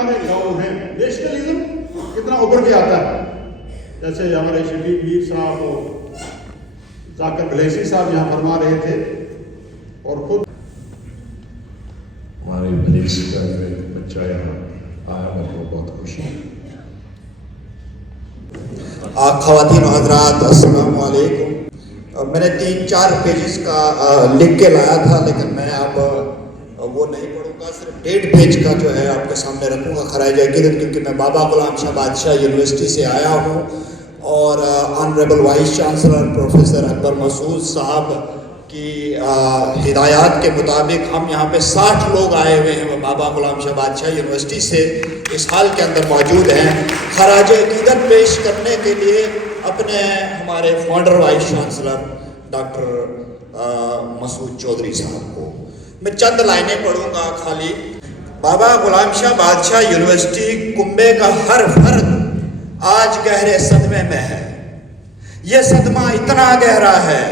हैं नेशनलिज्म कितना उभर के आता है, जैसे हमारे शफीक वीर साहब और जाकिर भलेसी साहब यहाँ फरमा रहे थे, और खुद हमारे मलेश का बच्चा यहाँ आया, मेरे को बहुत खुशी है। ख़वातीन और हज़रात अस्सलाम वालेकुम। मैंने 3-4 पेजेस का लिख के लाया था, लेकिन मैं अब वो नहीं पढ़ूंगा, सिर्फ 1.5 पेज का जो है आपके सामने रखूंगा खराज अक़ीदत, क्योंकि मैं बाबा गुलाम शाह बादशाह यूनिवर्सिटी से आया हूँ और honourable vice chancellor professor Akbar Masood sahab की हिदायत के मुताबिक हम यहाँ पे 60 लोग आए हुए हैं, वो बाबा गुलाम शाह बादशाह यूनिवर्सिटी से इस हाल के अंदर मौजूद हैं खराज अक़ीदत पेश करने के लिए अपने हमारे founder vice chancellor doctor Masood Chaudhary sahab को। मैं चंद लाइनें पढ़ूंगा खाली। बाबा गुलाम शाह बादशाह यूनिवर्सिटी कुंबे का हर फर्द आज गहरे सदमे में है। यह सदमा इतना गहरा है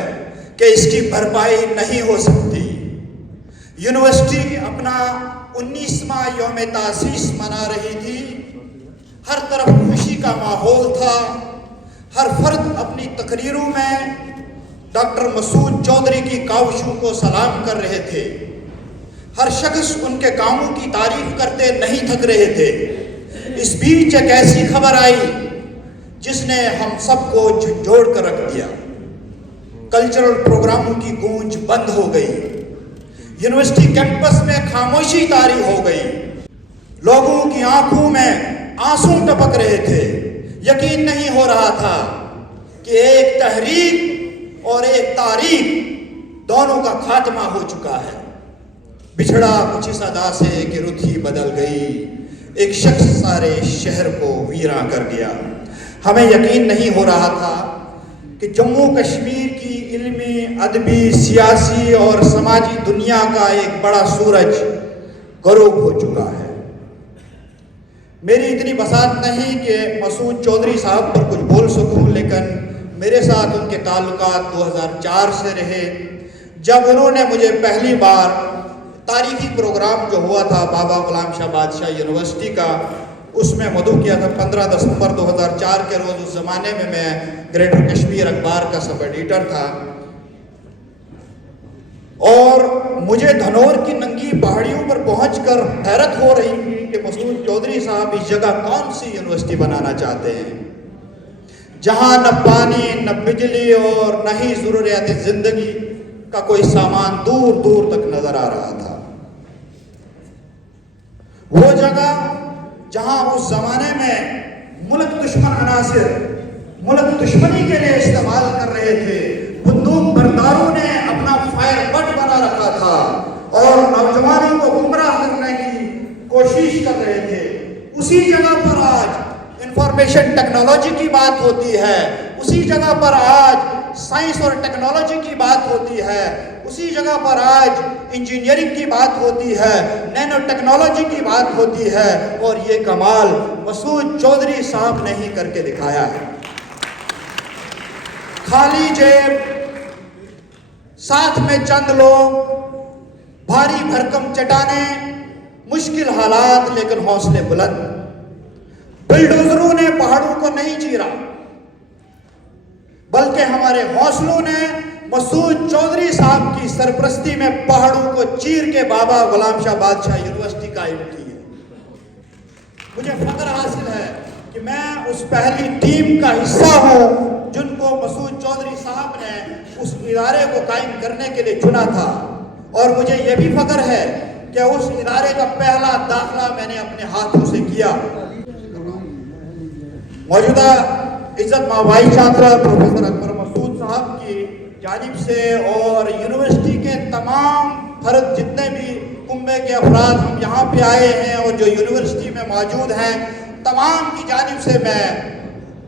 कि इसकी भरपाई नहीं हो सकती। यूनिवर्सिटी अपना 19वां यौम तासीस मना रही थी, हर तरफ खुशी का माहौल था, हर फर्द अपनी तकरीरों में डॉक्टर मसूद चौधरी की काविशों को सलाम कर रहे थे, हर शख्स उनके कामों की तारीफ करते नहीं थक रहे थे। इस बीच एक ऐसी खबर आई जिसने हम सबको झंझोड़ कर रख दिया। कल्चरल प्रोग्रामों की गूंज बंद हो गई, यूनिवर्सिटी कैंपस में खामोशी तारी हो गई, लोगों की आंखों में आंसू टपक रहे थे। यकीन नहीं हो रहा था कि एक तहरीक और एक तारीख दोनों का खात्मा हो चुका है। बिछड़ा कुछ इस अदा से कि रुत ही बदल गई, एक शख्स सारे शहर को वीरां कर गया। हमें यकीन नहीं हो रहा था कि जम्मू कश्मीर की इल्मी, अदबी, सियासी और समाजी दुनिया का एक बड़ा सूरज गरूब हो चुका है। मेरी इतनी बसात नहीं कि मसूद चौधरी साहब पर कुछ बोल सकूं, लेकिन मेरे साथ उनके ताल्लुकात 2004 से रहे, जब उन्होंने मुझे पहली बार तारीखी प्रोग्राम जो हुआ था बाबा गुलाम शाह बादशाह यूनिवर्सिटी का, उसमें मदऊ किया था 15 दिसंबर 2004 के रोज़। उस ज़माने में मैं ग्रेटर कश्मीर अखबार का सब एडिटर था, और मुझे धनौर की नंगी पहाड़ियों पर पहुंचकर हैरत हो रही थी कि मसूद चौधरी साहब इस जगह कौन सी यूनिवर्सिटी बनाना चाहते हैं जहां न पानी, न बिजली और न ही ज़रूरियात ज़िंदगी का कोई सामान दूर दूर तक नजर आ रहा था। वो जगह जहां उस जमाने में मुल्क दुश्मन अनासिर मुल्क दुश्मनी के लिए इस्तेमाल कर रहे थे, बंदूक बरदारों ने अपना फायर बट बना रखा था और नौजवानों को गुमराह करने की कोशिश कर रहे थे, उसी जगह पर आज इंफॉर्मेशन टेक्नोलॉजी की बात होती है, उसी जगह पर आज साइंस और टेक्नोलॉजी की बात होती है, उसी जगह पर आज इंजीनियरिंग की बात होती है, नैनो टेक्नोलॉजी की बात होती है, और ये कमाल मसूद चौधरी साहब ने ही करके दिखाया है। खाली जेब, साथ में चंद लोग, भारी भरकम चट्टाने, मुश्किल हालात लेकिन हौसले बुलंद। बुलडोजरों ने पहाड़ों को नहीं चीरा, बल्कि हमारे हौसलों ने मसूद चौधरी साहब की सरपरस्ती में पहाड़ों को चीर के बाबा गुलाम शाह बादशाह यूनिवर्सिटी कायम की है। मुझे फख्र हासिल है कि मैं उस पहली टीम का हिस्सा हूं जिनको मसूद चौधरी साहब ने उस इदारे को कायम करने के लिए चुना था, और मुझे यह भी फख्र है कि उस इदारे का पहला दाखिला मैंने अपने हाथों से किया। मौजूदा इज्जत vice chancellor professor Akbar Masood sahab की जानिब से और यूनिवर्सिटी के तमाम फर्द, जितने भी कुंबे के अफराद हम यहाँ पे आए हैं और जो यूनिवर्सिटी में मौजूद हैं, तमाम की जानिब से मैं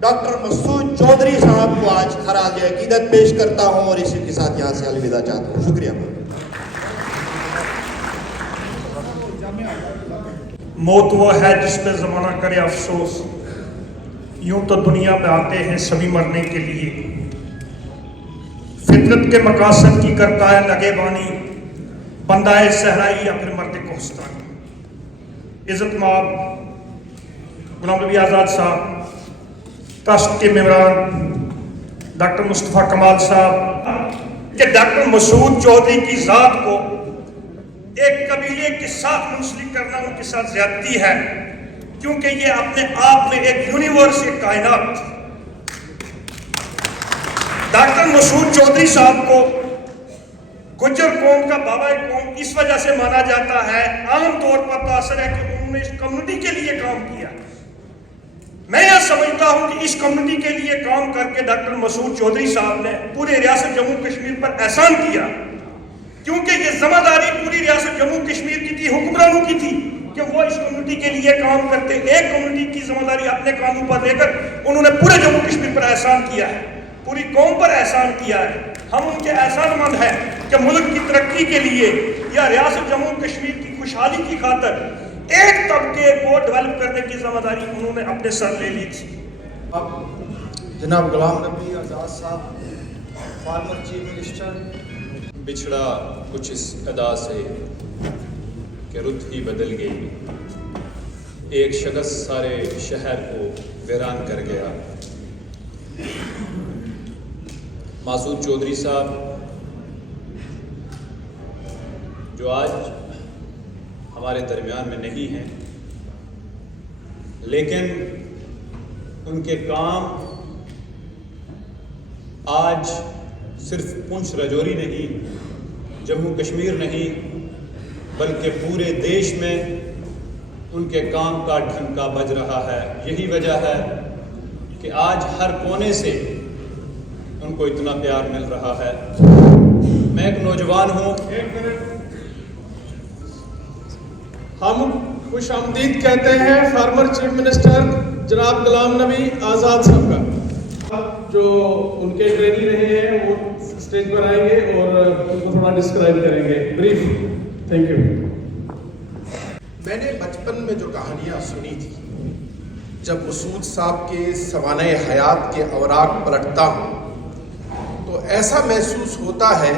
डॉक्टर मसूद चौधरी साहब को आज खराज अक़ीदत पेश करता हूँ और इसी के साथ यहाँ से अलविदा चाहता हूँ। शुक्रिया। मौत वो है जिस पे ज़माना करे अफसोस, यूं तो दुनिया में आते हैं सभी मरने के लिए, फितरत के मकासद की करता है लगे बानी, बंदाए सहराई या फिर मर्द कोहस्तानी। इज़्ज़त माब गुलाम नबी आज़ाद साहब, ट्रस्ट के मेंबरान डॉक्टर मुस्तफ़ा कमाल साहब कि डॉक्टर मसूद चौधरी की ज़ात को एक कबीले के साथ मुंसलिक करना उनके साथ ज्यादती है, क्योंकि ये अपने आप में एक यूनिवर्स, एक कायनात। डॉक्टर मसूद चौधरी साहब को गुज्जर कौम का बाबा कौम इस वजह से माना जाता है, आम तौर पर तो असर है कि उन्होंने इस कम्युनिटी के लिए काम किया। मैं यह समझता हूं कि इस कम्युनिटी के लिए काम करके डॉक्टर मसूद चौधरी साहब ने पूरे रियासत जम्मू कश्मीर पर एहसान किया, क्योंकि ये जिम्मेदारी पूरी रियासत जम्मू कश्मीर की थी, हुक्मरानों की थी कि वो इस कम्युनिटी के लिए काम करते। एक कम्युनिटी की जिम्मेदारी अपने कानों पर लेकर उन्होंने पूरे जम्मू कश्मीर पर एहसान किया है, पूरी कौम पर एहसान किया है। हम उनके एहसानमंद हैं कि मुल्क की तरक्की के लिए या रियासत जम्मू कश्मीर की खुशहाली की खातिर एक तबके को डेवलप करने की जिम्मेदारी उन्होंने अपने सर ले ली थी। अब जनाब गुलाम नबी आज़ाद साहब, फॉर्मर चीफ मिनिस्टर, बिछड़ा कुछ इस अदा से कि रुत ही बदल गई, एक शख्स सारे शहर को वीरान कर गया। मसूद चौधरी साहब जो आज हमारे दरमियान में नहीं हैं, लेकिन उनके काम आज सिर्फ पुंछ रजौरी नहीं, जम्मू कश्मीर नहीं, बल्कि पूरे देश में उनके काम का ढंका बज रहा है। यही वजह है कि आज हर कोने से उनको इतना प्यार मिल रहा है। मैं एक नौजवान हूँ, हम खुश आमदीद कहते हैं फार्मर चीफ मिनिस्टर जनाब गुलाम नबी आज़ाद साहब का, जो उनके ट्रेनी रहे हैं वो स्टेज पर आएंगे और उनको थोड़ा डिस्क्राइब करेंगे ब्रीफ। Thank you. मैंने बचपन में जो कहानियाँ सुनी थी, जब मसूद साहब के सवाने हयात के अवराक पलटता हूँ तो ऐसा महसूस होता है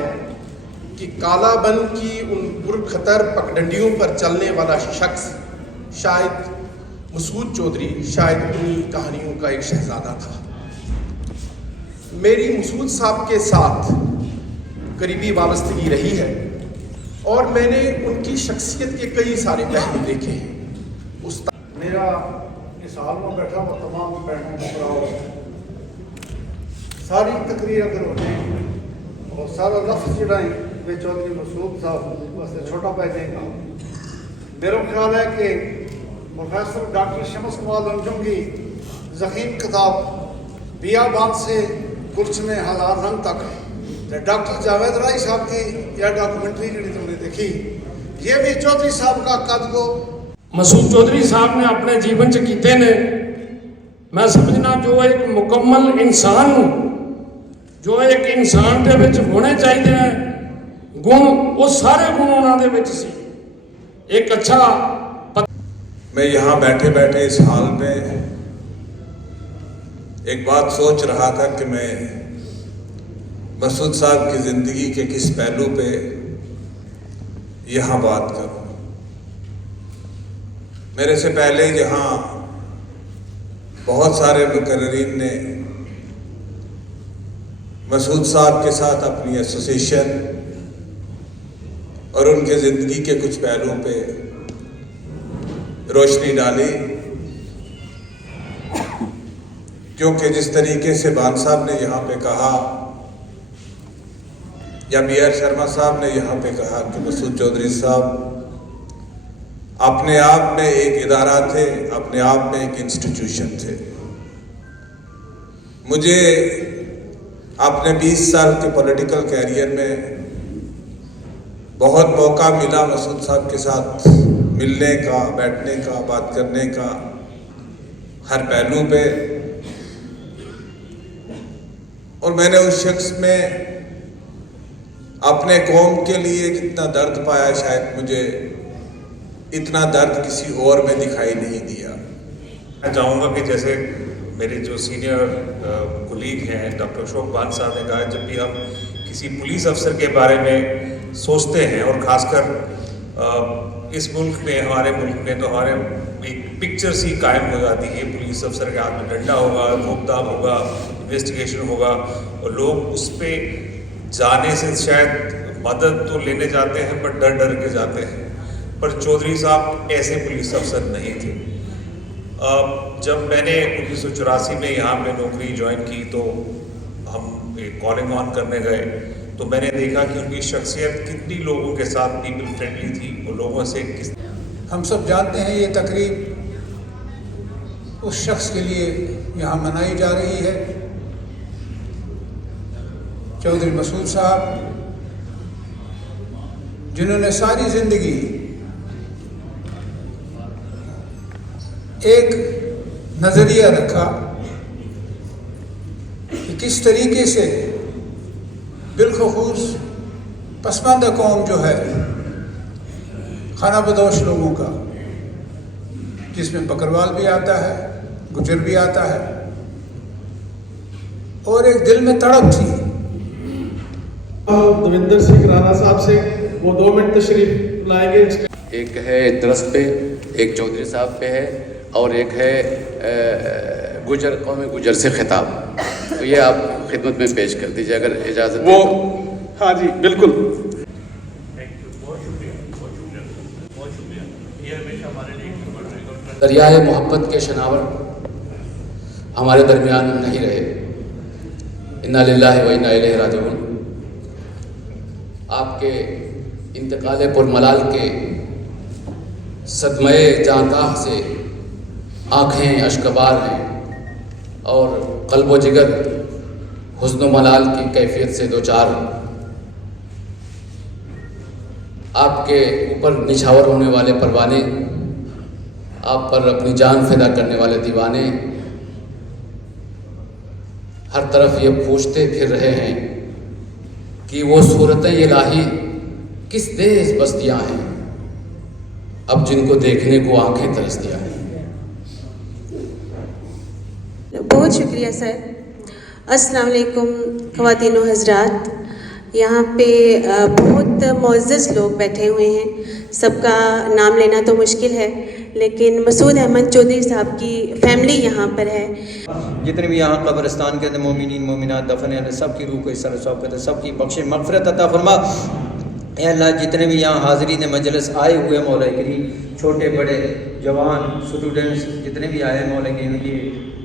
कि कालाबन की उन पुरखतर पगडंडियों पर चलने वाला शख्स शायद मसूद चौधरी, शायद उन्हीं कहानियों का एक शहजादा था। मेरी मसूद साहब के साथ करीबी वाबस्तगी रही है और मैंने उनकी शख्सियत के कई सारे पहलू देखे हैं। मेरा इस हाल में बैठा हुआ तमाम बहनों सारी तकरीर अगर होने और सारा लफ्ज़ जुड़ाएँ वे चौधरी मसूद साहब वास्ते छोटा पै जाएगा। मेरा ख्याल है कि प्रोफेसर डॉक्टर शमस कमाल अंजुम की ज़ख़ीम किताब बियाबान से गुलशन हजार रंग तक, डॉक्टर जावेद राय साहब की यह डॉक्यूमेंट्री जी तुमने देखी, ये भी चौधरी साहब का कद को मसूद चौधरी साहब ने अपने जीवन च कीते ने। मैं समझना जो एक मुकम्मल इंसान, जो एक इंसान दे विच होने चाहिए हैं गुण, वो सारे गुण उन्होंने विच सी। एक अच्छा मैं यहाँ बैठे बैठे इस हाल में एक बात सोच रहा था कि मैं मसूद साहब की ज़िंदगी के किस पहलू पे यहाँ बात करूँ। मेरे से पहले यहाँ बहुत सारे मुकर्रीन ने मसूद साहब के साथ अपनी एसोसिएशन और उनके ज़िंदगी के कुछ पहलुओं पे रोशनी डाली, क्योंकि जिस तरीके से बान साहब ने यहाँ पे कहा या बी.आर. शर्मा साहब ने यहाँ पे कहा कि मसूद चौधरी साहब अपने आप में एक इदारा थे, अपने आप में एक इंस्टीट्यूशन थे। मुझे अपने 20 साल के पॉलिटिकल कैरियर में बहुत मौका मिला मसूद साहब के साथ मिलने का, बैठने का, बात करने का, हर पहलू पे। और मैंने उस शख्स में अपने कौम के लिए जितना दर्द पाया, शायद मुझे इतना दर्द किसी और में दिखाई नहीं दिया। मैं चाहूँगा कि जैसे मेरे जो सीनियर कुलीग हैं डॉक्टर अशोक बान साहब ने कहा, जब भी हम किसी पुलिस अफसर के बारे में सोचते हैं और ख़ासकर इस मुल्क में, हमारे मुल्क में, तो हमारे एक पिक्चर सी कायम हो जाती है। पुलिस अफसर के हाथ में डंडा होगा, घोपदाब होगा, इन्वेस्टिगेशन होगा, और लोग उस पर जाने से शायद मदद तो लेने जाते हैं पर डर डर के जाते हैं। पर चौधरी साहब ऐसे पुलिस अफसर नहीं थे। जब मैंने 1984 में यहाँ पे नौकरी ज्वाइन की तो हम एक कॉलिंग ऑन करने गए, तो मैंने देखा कि उनकी शख्सियत कितनी लोगोjogos के साथ पीपल फ्रेंडली थी, वो लोगों से किस। हम सब जानते हैं ये तकरीब उस शख्स के लिए यहाँ मनाई जा रही है, चौधरी मसूद साहब, जिन्होंने सारी ज़िंदगी एक नज़रिया रखा कि किस तरीके से बिलखुसूस पसमानदा कौम जो है, खाना बदोश लोगों का, जिसमें बकरवाल भी आता है, गुजर भी आता है, और एक दिल में तड़प थी। दविंदर सिंह राणा साहब से वो 2 मिनट तशरीफ लाएंगे। एक है ट्रस्ट पे, एक चौधरी साहब पे है, और एक है गुजर कौम गुजर से खिताब। तो ये आप खिदमत में पेश कर दीजिए अगर इजाज़त वो। हाँ जी बिल्कुल। दरियाए मोहब्बत के शनावर हमारे दरमियान नहीं रहे। इन्ना लिल्लाहि व इन्ना इलैहि राजिऊन। आपके इंतकाल पुरमलाल के सदमे जांकाह से आँखें अश्कबार हैं और क़ल्ब व जिगर हुस्न मलाल की कैफियत से दोचार। आपके ऊपर निछावर होने वाले परवाने, आप पर अपनी जान फिदा करने वाले दीवाने हर तरफ ये पूछते फिर रहे हैं कि वो सूरतें इलाही किस देश बस्तियां हैं, अब जिनको देखने को आंखें तरसतियां हैं। बहुत शुक्रिया सर। अस्सलाम वालेकुम ख़वातीन व हज़रात, यहाँ पे बहुत मुअज़्ज़ज़ लोग बैठे हुए हैं, सबका नाम लेना तो मुश्किल है, लेकिन मसूद अहमद चौधरी साहब की फैमिली यहाँ पर है। जितने भी यहाँ कब्रिस्तान के अंदर मोमिनीन मोमिनात दफन हैं, सब की रूह को इस तरह सब की बख्श मग़फ़िरत अता फरमा। ए अल्लाह, जितने भी यहाँ हाज़रीन मजलिस आए हुए मौला करीम, छोटे बड़े जवान स्टूडेंट्स जितने भी आए मौला करीम की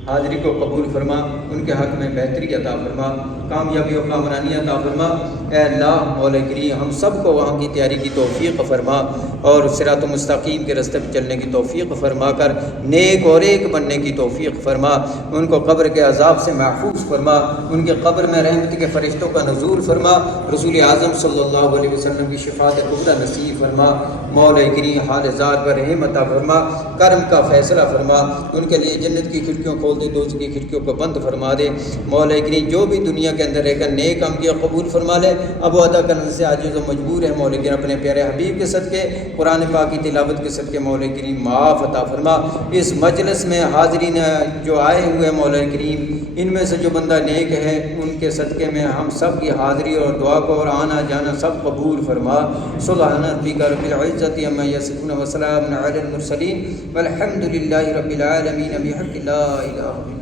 हाज़री को कबूल फरमा, उनके हक़ में बेहतरी अता फरमा, कामयाबी और कामरानी अता फरमा। ए अल्लाह मौला करीम, हम सब को वहाँ की तैयारी की तौफ़ीक़ फरमा और सिरात मुस्तक़ीम के रास्ते पर चलने की तौफ़ीक़ फरमा कर नेक और एक बनने की तौफ़ीक़ फरमा। उनको कब्र के अज़ाब से महफूज फरमा, उनके कब्र में रहमत के फ़रिश्तों का नज़ूर फरमा, रसूल आज़म सल्लल्लाहु अलैहि वसल्लम की शिफ़ात कुबरा नसीब फरमा। मौला करीम हाल ज़ार पर रहम अता फरमा, करम का फ़ैसला फरमा, उनके लिए जन्नत की खिड़कियों खोल दे, दोज़ख की खिड़कियों को बंद फरमा दे। मौला करीम जो भी दुनिया के अंदर रहकर नेक काम किया कबूल फरमा ले, अब वो अदा करने से आजिज़ व मजबूर है। मौला करीम अपने प्यारे हबीब के सदक़े, कुरान पाक की तिलावत के सदक़े मौला करीम माफ़ अता फरमा। इस मजलिस में हाज़रीन जो आए हुए मौला करीम, इनमें से जो बंदा नेक है उनके सदक़े में हम सब की हाज़री और दुआ को और आना जाना सब कबूल फरमा। सुब्हान रब्बिका रब्बिल इज़्ज़ति अम्मा यसिफून व सलामुन अलल मुरसलीन वल्हम्दुलिल्लाहि रब्बिल आलमीन बिहक़्क़ि ला इलाहा